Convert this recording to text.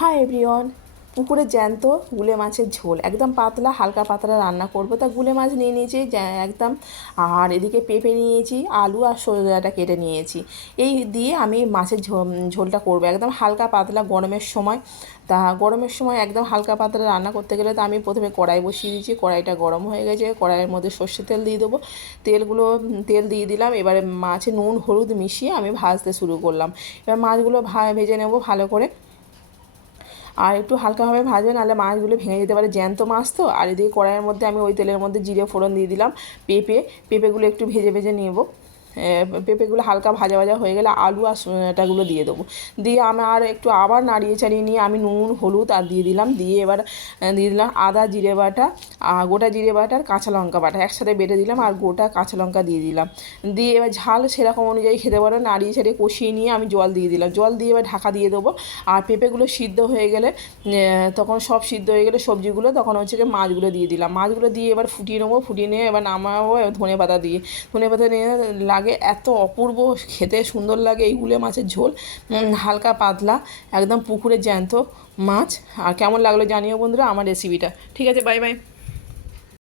Hi everyone. পুকুরে জ্যান্ত গুলে মাছের ঝোল একদম পাতলা হালকা পাতলা রান্না করবো। তা গুলে মাছ নিয়ে নিয়েছি একদম, আর এদিকে পেঁপে নিয়েছি, আলু আর সজনাটা কেটে নিয়েছি। এই দিয়ে আমি মাছের ঝোলটা করবো একদম হালকা পাতলা গরমের সময়। তা গরমের সময় একদম হালকা পাতলা রান্না করতে গেলে তো আমি প্রথমে কড়াই বসিয়ে দিয়েছি। কড়াইটা গরম হয়ে গেছে, কড়াইয়ের মধ্যে সর্ষে তেল দিয়ে দেবো। তেল দিয়ে দিলাম। এবারে মাছে নুন হলুদ মিশিয়ে আমি ভাজতে শুরু করলাম। এবার মাছগুলো ভেজে নেবো ভালো করে, আর একটু হালকাভাবে ভাজবে, নাহলে মাছগুলো ভেঙে যেতে পারে, জ্যান্ত মাছ তো। আর এদিকে কড়াইয়ের মধ্যে আমি ওই তেলের মধ্যে জিরে ফোড়ন দিয়ে দিলাম। পেঁপেগুলো একটু ভেজে ভেজে নেব। পেঁপেগুলো হালকা ভাজা ভাজা হয়ে গেলে আলু আর এটাগুলো দিয়ে দেবো। দিয়ে আমি আর একটু আবার নাড়িয়ে চাড়িয়ে নিয়ে আমি নুন হলুদ আর দিয়ে দিলাম। দিয়ে এবার দিয়ে দিলাম আদা জিরে বাটা, গোটা জিরে বাটা আর কাঁচা লঙ্কা বাটা একসাথে বেটে দিলাম, আর গোটা কাঁচা লঙ্কা দিয়ে দিলাম। দিয়ে এবার ঝাল সেরকম অনুযায়ী খেতে পারো। নাড়িয়ে ছাড়িয়ে কষিয়ে নিয়ে আমি জল দিয়ে দিলাম। জল দিয়ে এবার ঢাকা দিয়ে দেবো। আর পেঁপেগুলো সিদ্ধ হয়ে গেলে তখন সব সিদ্ধ হয়ে গেলে সবজিগুলো তখন হচ্ছে কি মাছগুলো দিয়ে দিলাম। মাছগুলো দিয়ে এবার ফুটিয়ে নেবো। ফুটিয়ে নিয়ে এবার নামাবো ধনেপাতা দিয়ে। ধনেপাতা নিয়ে লাগে এত অপূর্ব খেতে সুন্দর লাগে এই গুলে মাছের ঝোল, হালকা পাতলা একদম পুকুরের জ্যান্ত মাছ। আর কেমন লাগলো জানিও বন্ধুরা আমার রেসিপিটা। ঠিক আছে, বাই বাই।